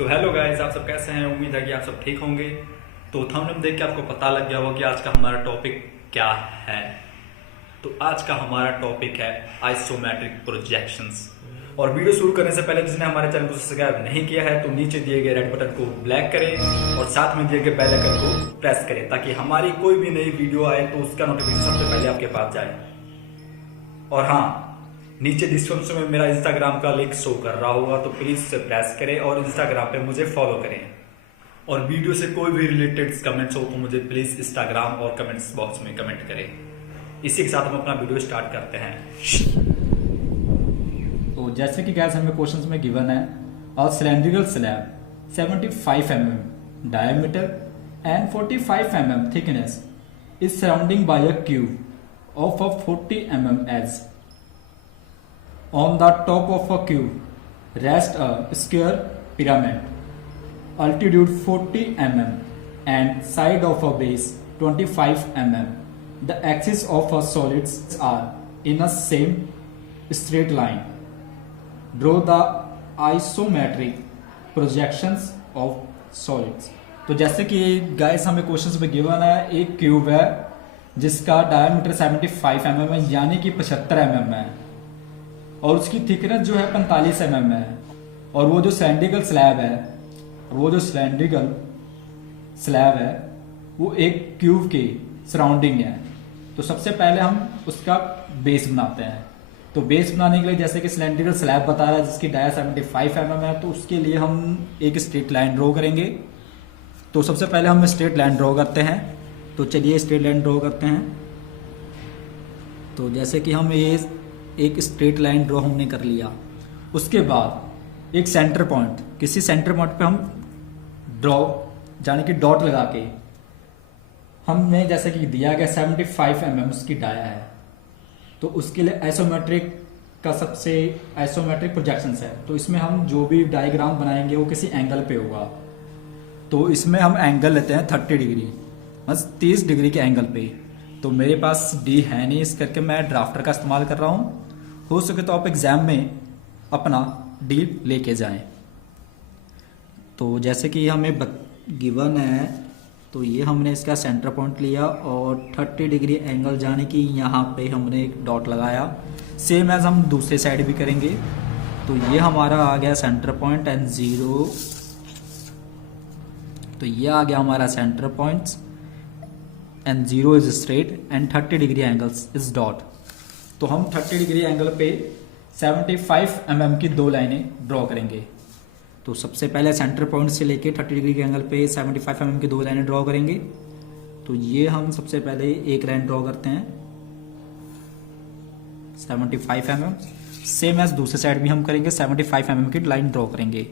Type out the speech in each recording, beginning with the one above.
तो hello guys, आप सब कैसे हैं। उम्मीद है कि आप सब ठीक होंगे। तो थंबनेल देख के आपको पता लग गया होगा कि आज का हमारा टॉपिक क्या है। तो आज का हमारा टॉपिक है आइसोमेट्रिक प्रोजेक्शंस। और वीडियो शुरू करने से पहले जिसने हमारे चैनल को सब्सक्राइब नहीं किया है तो नीचे दिए गए रेड बटन को ब्लैक करें और साथ में दिए गए बेल आइकन को प्रेस करें ताकि हमारी कोई भी नई वीडियो आए तो उसका नोटिफिकेशन सबसे पहले आपके पास जाए। और हाँ, नीचे डिस्क्रिप्शन में मेरा इंस्टाग्राम का लिंक शो कर रहा होगा तो प्लीज उसे प्रेस करें और इंस्टाग्राम पे मुझे फॉलो करें। और वीडियो से कोई भी रिलेटेड कमेंट्स हो तो मुझे प्लीज इंस्टाग्राम और कमेंट्स बॉक्स में कमेंट करें। इसी के साथ हम अपना वीडियो स्टार्ट करते हैं। तो जैसे कि गैस हमें क्वेश्चंस में गिवन है a cylindrical slab 75 mm diameter and 45 mm thickness is surrounding by a cube of a 40 mm edge. On the top of a cube rests a square pyramid, altitude 40 mm and side of a base 25 mm. The axes of a solids are in a same straight line. Draw the isometric projections of solids. तो जैसे कि guys हमें questions में given है एक cube है जिसका diameter 75 mm है यानी कि 75 mm है और उसकी थिकनेस जो है 45 mm है। और वो जो सिलेंड्रिकल स्लैब है वो एक क्यूब के सराउंडिंग है। तो सबसे पहले हम उसका बेस बनाते हैं। तो बेस बनाने के लिए जैसे कि सिलेंड्रिकल स्लैब बता रहा है जिसकी डाया 75 mm है तो उसके लिए हम एक स्ट्रेट लाइन ड्रॉ करेंगे। तो सबसे पहले हम स्ट्रेट लाइन ड्रॉ करते हैं। तो चलिए स्ट्रेट लाइन ड्रॉ करते हैं। तो जैसे कि हम ये एक स्ट्रेट लाइन ड्रॉ हमने कर लिया, उसके बाद एक सेंटर पॉइंट, किसी सेंटर पॉइंट पे हम ड्रॉ यानी कि डॉट लगा के हमने जैसे कि दिया गया 75 mm उसकी डाया है तो उसके लिए आइसोमेट्रिक प्रोजेक्शंस है। तो इसमें हम जो भी डायग्राम बनाएंगे वो किसी एंगल पे होगा। तो इसमें हम एंगल लेते हैं 30 डिग्री, बस 30 डिग्री के एंगल पे। तो मेरे पास डी है नहीं, इस करके मैं ड्राफ्टर का इस्तेमाल कर रहा हूँ। हो सके तो आप एग्जाम में अपना डी लेके जाएं। तो जैसे कि हमें गिवन है तो ये हमने इसका सेंटर पॉइंट लिया और 30 डिग्री एंगल जाने की यहाँ पे हमने एक डॉट लगाया। सेम एज हम दूसरे साइड भी करेंगे। तो ये हमारा आ गया सेंटर पॉइंट एंड 0। तो ये आ गया हमारा centre point and 0 is straight and 30 degree angles is dot. तो हम 30 डिग्री एंगल पे 75 mm की दो लाइनें ड्रॉ करेंगे। तो सबसे पहले सेंटर पॉइंट से लेके 30 डिग्री के एंगल पे 75 mm की दो लाइनें ड्रॉ करेंगे। तो ये हम सबसे पहले एक लाइन ड्रॉ करते हैं 75 mm। सेम एज दूसरे साइड भी हम करेंगे, 75 mm की लाइन ड्रॉ करेंगे।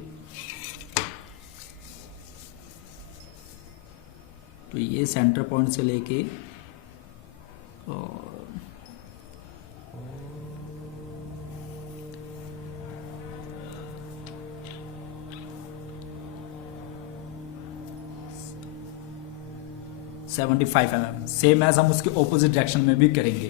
तो ये सेंटर पॉइंट से लेके और 75 mm सेम एज हम उसके ऑपोजिट डायरेक्शन में भी करेंगे।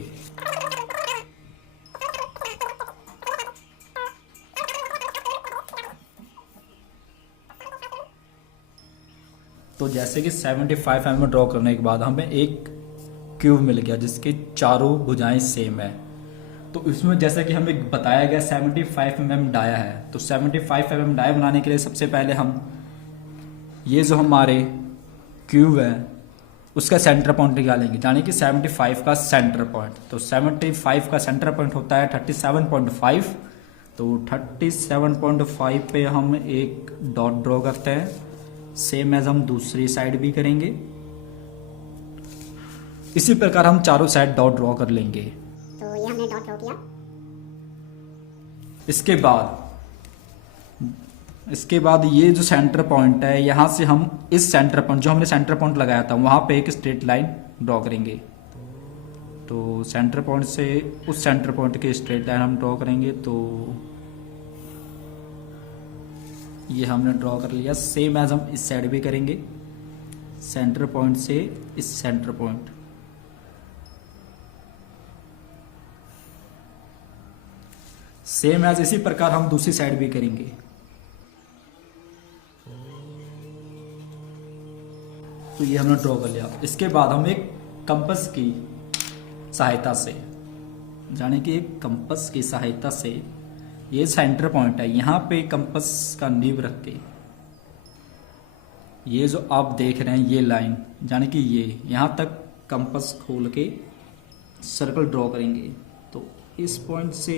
तो जैसे कि 75 mm ड्रॉ करने के बाद हमें एक क्यूब मिल गया जिसके चारों भुजाएं सेम है। तो इसमें जैसे कि हमें बताया गया 75 mm डाया है। तो 75 mm डाया बनाने के लिए सबसे पहले हम ये जो हमारे क्यूब है उसका सेंटर पॉइंट निकालेंगे यानी कि 75 का सेंटर पॉइंट। तो 75 का सेंटर पॉइंट होता है 37.5। तो 37.5 पे हम एक डॉट ड्रॉ करते हैं। सेम एज हम दूसरी साइड भी करेंगे। इसी प्रकार हम चारों साइड डॉट ड्रॉ कर लेंगे। तो ये हमने डॉट ड्रॉ किया। इसके बाद ये जो सेंटर पॉइंट है यहाँ से हम इस सेंटर पॉइंट जो हमने सेंटर पॉइंट लगाया था वहां पे एक स्ट्रेट लाइन ड्रॉ करेंगे। तो सेंटर पॉइंट से उस सेंटर पॉइंट के स्ट्रेट लाइन हम ड्रॉ करेंगे। तो ये हमने ड्रॉ कर लिया। सेम एज हम इस साइड भी करेंगे, सेंटर पॉइंट से इस सेंटर पॉइंट। सेम एज इसी प्रकार हम दूसरी साइड भी करेंगे। तो ये हमने ड्रॉ कर लिया। इसके बाद हम एक कंपास की सहायता से, यानी कि एक कंपास की सहायता से, ये सेंटर पॉइंट है, यहाँ पे कंपास का नीब रख के ये जो आप देख रहे हैं ये लाइन, यानी कि ये यहाँ तक कंपास खोल के सर्कल ड्रॉ करेंगे। तो इस पॉइंट से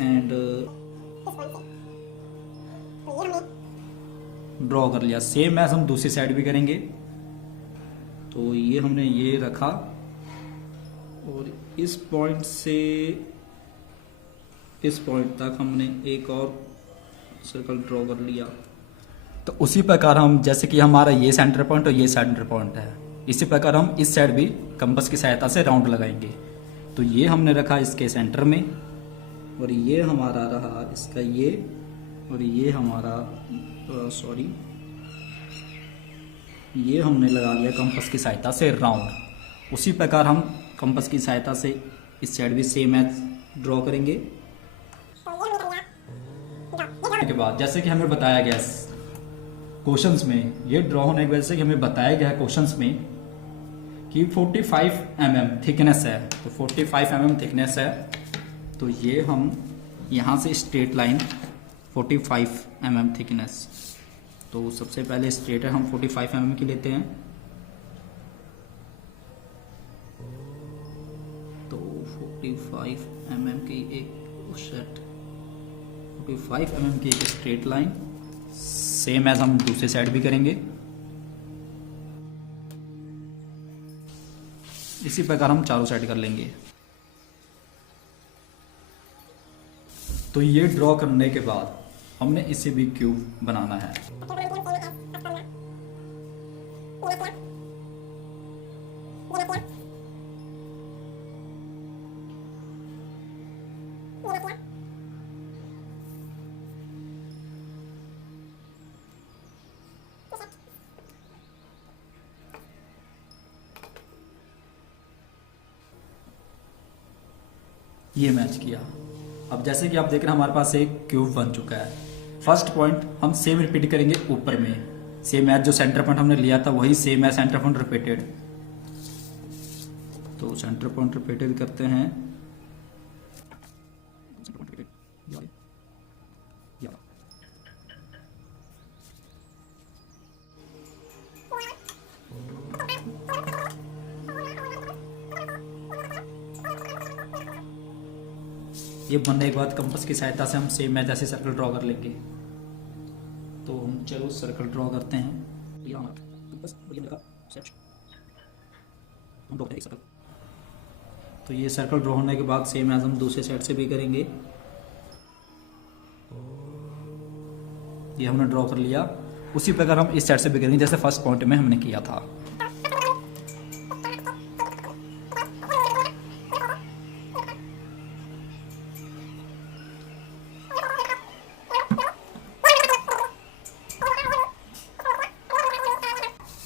एंड ड्रॉ कर लिया। सेम एज हम दूसरी साइड भी करेंगे। तो ये हमने ये रखा और इस पॉइंट से इस पॉइंट तक हमने एक और सर्कल ड्रॉ कर लिया। तो उसी प्रकार हम, जैसे कि हमारा ये सेंटर पॉइंट और ये सेंटर पॉइंट है, इसी प्रकार हम इस साइड भी कंपास की सहायता से राउंड लगाएंगे। तो ये हमने रखा इसके सेंटर में और ये हमारा रहा इसका ये, और ये हमारा ये हमने लगा लिया कंपास की सहायता से राउंड। उसी प्रकार हम कंपास की सहायता से इस साइड भी सेम एज ड्रॉ करेंगे। के बाद जैसे कि हमें बताया गया क्वेश्चंस में, ये ड्रॉ होने की वजह से कि हमें बताया गया है क्वेश्चंस में कि 45 mm थिकनेस है। तो 45 mm थिकनेस है, तो ये हम यहाँ से स्ट्रेट लाइन 45 mm थिकनेस, तो सबसे पहले स्ट्रेट है हम 45 mm की लेते हैं। तो 45 mm की एक 45 mm की एक स्ट्रेट लाइन, सेम एज हम दूसरी साइड भी करेंगे। इसी प्रकार हम चारों साइड कर लेंगे। तो ये ड्रॉ करने के बाद हमने इसे भी क्यूब बनाना है। ये मैच किया। अब जैसे कि आप देख रहे हैं हमारे पास एक क्यूब बन चुका है। फर्स्ट पॉइंट हम सेम रिपीट करेंगे ऊपर में, सेम एज जो सेंटर पॉइंट हमने लिया था वही same as centre point repeated. तो सेंटर पॉइंट रिपीटेड करते हैं। ये बनने के बाद कंपास की सहायता से हम सेम एज ऐसे सर्कल ड्रॉ कर लेंगे। तो हम चलो सर्कल ड्रॉ करते हैं। तो ये सर्कल ड्रॉ होने के बाद सेम एज हम दूसरे साइड से भी करेंगे। ये हमने ड्रॉ कर लिया। उसी प्रकार हम इस साइड से भी करेंगे जैसे फर्स्ट पॉइंट में हमने किया था।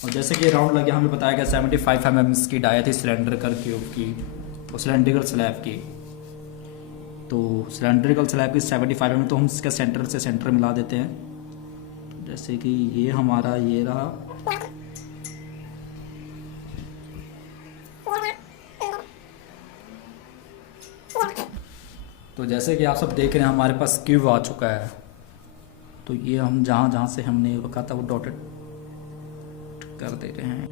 और जैसे कि राउंड लगे हमें बताया गया 75 mm की डाया थी सिलेंड्रिकल क्यूब की और सिलेंड्रिकल स्लैब की। तो सिलेंड्रिकल स्लैब की 75 mm, तो हम इसका सेंटर से सेंटर मिला देते हैं। जैसे कि ये हमारा ये रहा, तो जैसे कि आप सब देख रहे हैं हमारे पास क्यूब आ चुका है। तो ये हम जहाँ जहाँ से हमने रखा था वो डॉटेड कर दे रहे हैं।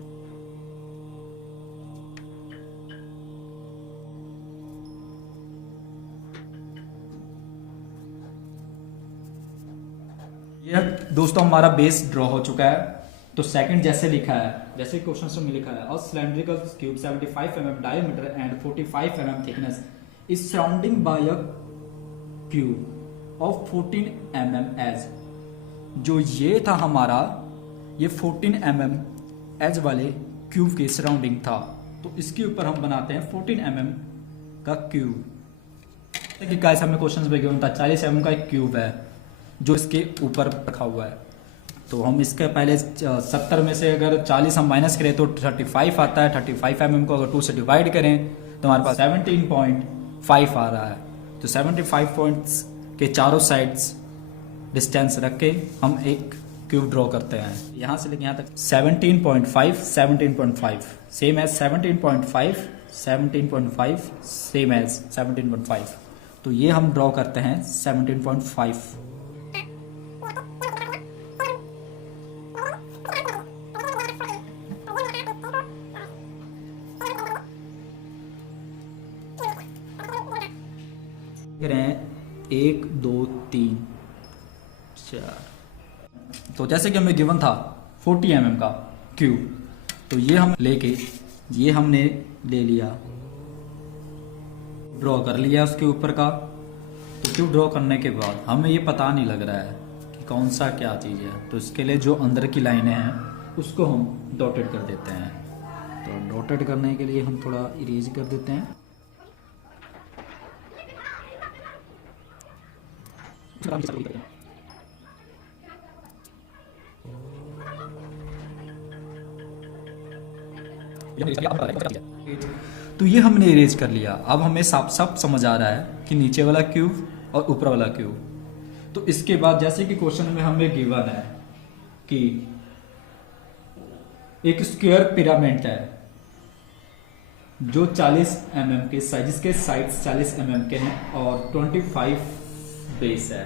ये दोस्तों हमारा बेस ड्रॉ हो चुका है। तो सेकंड जैसे लिखा है, जैसे क्वेश्चन में लिखा है, और cylindrical cube 75 mm diameter and 45 mm thickness is surrounding by a cube of 14 mm edge. जो ये था हमारा, ये 14 mm एज वाले क्यूब के सराउंडिंग था। तो इसके ऊपर हम बनाते हैं 14 mm का क्यूब। देखिए गाइस, हमें क्वेश्चन में गिवन था 40 mm का एक क्यूब है जो इसके ऊपर रखा हुआ है। तो हम इसके पहले 70 में से अगर 40 हम माइनस करें तो 35 आता है। 35 mm को अगर 2 से डिवाइड करें तो हमारे पास 17.5 आ रहा है। तो 75 पॉइंट्स के चारों साइड्स डिस्टेंस रख के हम एक क्यूब ड्रॉ करते हैं। यहाँ से लेके यहाँ तक 17.5 17.5 सेम एज 17.5 17.5 सेम एज 17.5। तो ये हम ड्रॉ करते हैं 17.5। करें 1 2 3 4। तो जैसे कि हमें गिवन था 40 mm का क्यूब, तो ये हम लेके ये हमने ले लिया, ड्रॉ कर लिया उसके ऊपर का। तो क्यूब ड्रॉ करने के बाद हमें ये पता नहीं लग रहा है कि कौन सा क्या चीज़ है, तो इसके लिए जो अंदर की लाइनें हैं उसको हम डॉटेड कर देते हैं। तो डॉटेड करने के लिए हम थोड़ा इरेज कर देते हैं। तो ये हमने इरेज कर लिया। अब हमें साफ साफ समझ आ रहा है कि नीचे वाला क्यूब और ऊपर वाला क्यूब। तो इसके बाद जैसे कि क्वेश्चन में हमें गिवन है कि एक स्क्वायर पिरामिड है जो 40 mm के साइज, जिसके साइड्स 40 mm के हैं और 25 बेस है।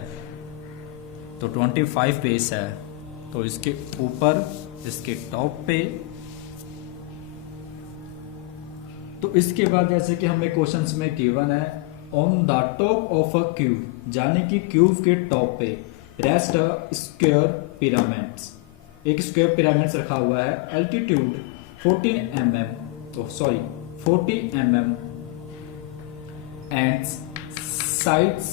तो 25 बेस है, तो इसके ऊपर इसके टॉप पे। तो इसके बाद जैसे कि हमें क्वेश्चंस में गिवन है on the top of a cube, यानी कि क्यूब के टॉप पे रेस्ट अ स्क्वायर पिरामिड्स, एक स्क्वायर पिरामिड्स रखा हुआ है, एल्टीट्यूड 40 mm, तो sorry 40 mm and sides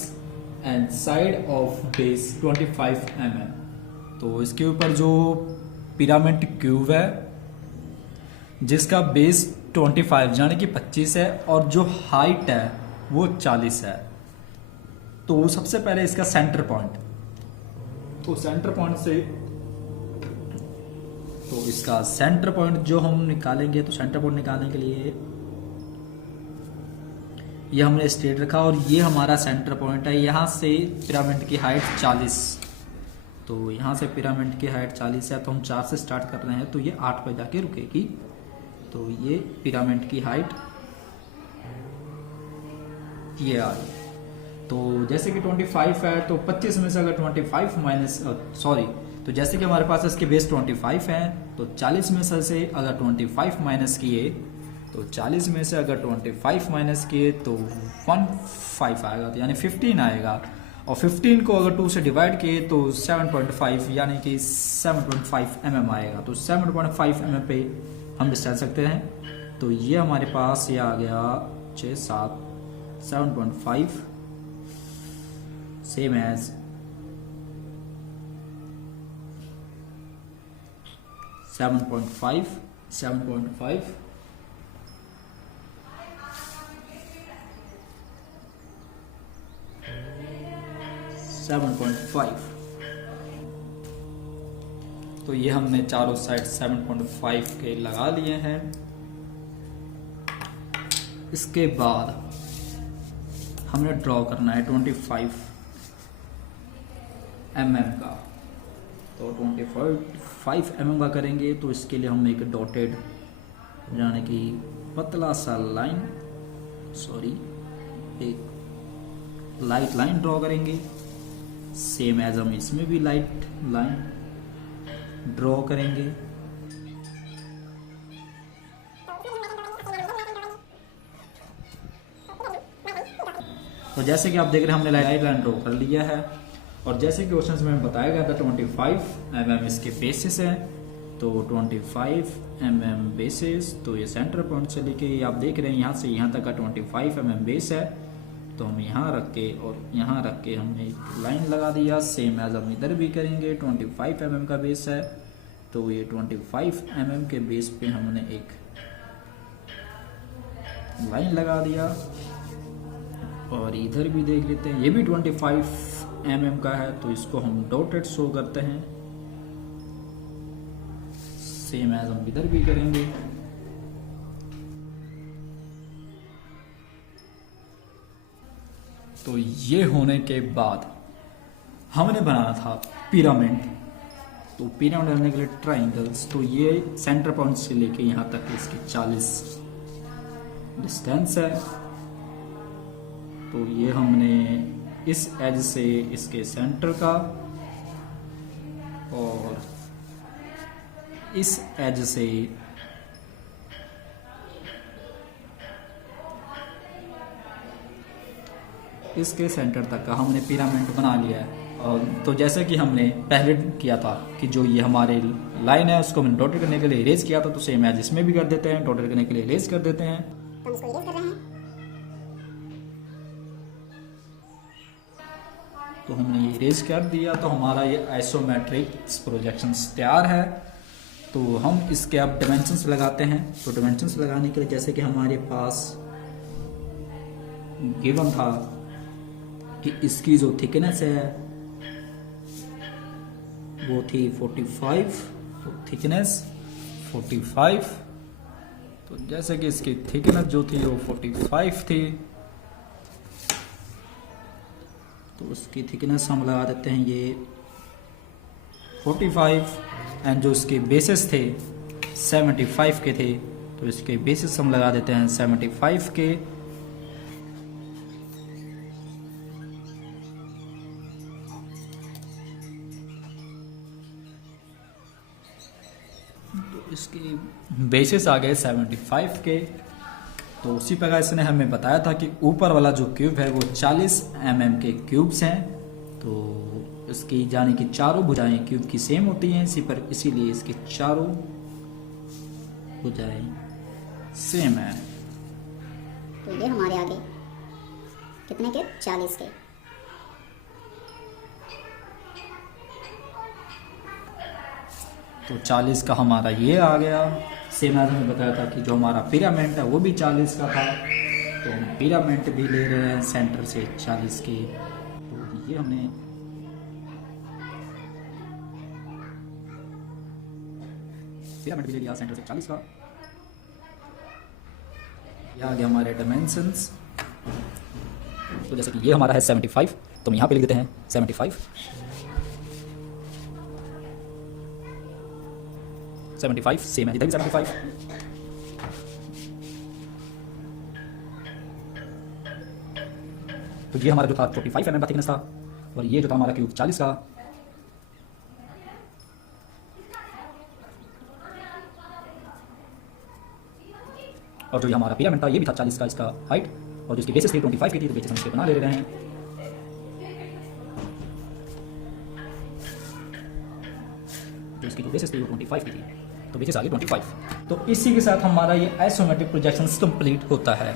and side of base 25 mm। तो इसके ऊपर जो पिरामिड क्यूब है जिसका बेस 25 यानी कि 25 है और जो हाइट है वो 40 है। तो सबसे पहले इसका सेंटर पॉइंट, तो सेंटर पॉइंट से, तो इसका सेंटर पॉइंट जो हम निकालेंगे, तो सेंटर पॉइंट निकालने के लिए ये हमने स्ट्रेट रखा और ये हमारा सेंटर पॉइंट है। यहाँ से पिरामिड की हाइट 40, तो यहाँ से पिरामिड की हाइट 40 है, तो हम 4 से स्टार्ट कर रहे हैं, तो ये 8 पे जाके रुकेगी। तो ये पिरामिड की हाइट ये आ रही। तो जैसे कि 25 है, तो 25 में से अगर 25 माइनस तो जैसे कि हमारे पास इसके बेस 25 है, तो 40 में से अगर 25 माइनस किए, तो 40 में से अगर 25 माइनस किए तो 15 आएगा, तो यानी 15 आएगा। और 15 को अगर 2 से डिवाइड किए तो 7.5 यानी कि 7.5 mm आएगा। तो 7.5 mm पे हम डिस्टेंस सकते हैं। तो ये हमारे पास ये आ गया 6 7 7.5 सेम एज 7.5 7.5 7.5। तो ये हमने चारों साइड 7.5 के लगा लिए हैं। इसके बाद हमने ड्रॉ करना है 25 mm का। तो 25 mm का करेंगे, तो इसके लिए हम एक डॉटेड यानी कि पतला सा लाइन, एक लाइट लाइन ड्रॉ करेंगे। सेम एज हम इसमें भी लाइट लाइन ड्रॉ करेंगे। तो जैसे कि आप देख रहे हैं हमने लाइट लाइन ड्रॉ कर लिया है। और जैसे कि क्वेश्चन में बताया गया था 25 mm इसके बेसिस है, तो 25 mm बेसिस, तो ये सेंटर पॉइंट से लेके आप देख रहे हैं यहाँ से यहाँ तक का 25 mm बेस है। तो हम यहाँ रख के और यहाँ रख के हमने एक लाइन लगा दिया। सेम एज हम इधर भी करेंगे। 25 mm का बेस है, तो ये 25 mm के बेस पे हमने एक लाइन लगा दिया। और इधर भी देख लेते हैं, ये भी 25 mm का है, तो इसको हम डॉटेड शो करते हैं। सेम एज हम इधर भी करेंगे। तो ये होने के बाद हमने बनाना था पिरामिड। तो पिरामिड बनाने के लिए ट्राइंगल्स, तो ये सेंटर पॉइंट से लेके यहाँ तक इसकी 40 डिस्टेंस है। तो ये हमने इस एज से इसके सेंटर का और इस एज से इसके सेंटर तक का हमने पिरामिड बना लिया है। और तो जैसे कि हमने पहले किया था कि जो ये हमारे लाइन है उसको हमने डॉटेड करने के लिए इरेज किया था, तो सेम एज इसमें भी कर देते हैं, डॉटेड करने के लिए इरेज कर देते हैं। तो हम इसको इरेज कर रहे हैं। तो हमने ये इरेज कर दिया, तो हमारा ये आइसोमेट्रिक प्रोजेक्शंस तैयार है। तो हम इसके अब डायमेंशंस लगाते हैं। तो डायमेंशंस लगाने के लिए जैसे कि हमारे पास गिवन था कि इसकी जो थिकनेस है वो थी 45, तो थिकनेस 45। तो जैसे कि इसकी थिकनेस जो थी वो 45 थी, तो उसकी थिकनेस हम लगा देते हैं ये 45। एंड जो इसके बेसिस थे 75 के थे, तो इसके बेसिस हम लगा देते हैं 75 के। तो इसके बेसिस आ गए 75 के। तो उसी प्रकार इसने हमें बताया था कि ऊपर वाला जो क्यूब है वो 40 mm के क्यूब्स हैं। तो इसकी जाने की चारों भुजाएं क्यूब की सेम होती हैं, इसीलिए इसकी चारों भुजाएं सेम है। तो ये हमारे आगे कितने के? 40 के। तो 40 का हमारा ये आ गया। सेम आज हमें बताया था कि जो हमारा पिरामिड है वो भी 40 का था, तो हम पिरामिड भी ले रहे हैं सेंटर से 40 के। तो ये हमने पिरामिड भी ले लिया सेंटर से 40 का। ये आ गया हमारे डायमेंशंस। तो जैसे कि ये हमारा है 75, तो हम यहाँ पे लिख देते हैं 75 सेम है, इधर भी 75। तो ये हमारा जो था 45 mm का थिकनेस था, और ये जो था हमारा क्यूब 40 का। और जो ये हमारा पिरामिड था ये भी था 40 का इसका हाइट, और जिसकी बेसिस थी 25 की थी, तो बेसिस हम इसके बना ले रहे हैं। तो इसकी जो बेसिस थी वो 25 की थी, तो बेसिस आ गई 25। तो इसी के साथ हमारा ये आइसोमेट्रिक प्रोजेक्शंस कंप्लीट होता है।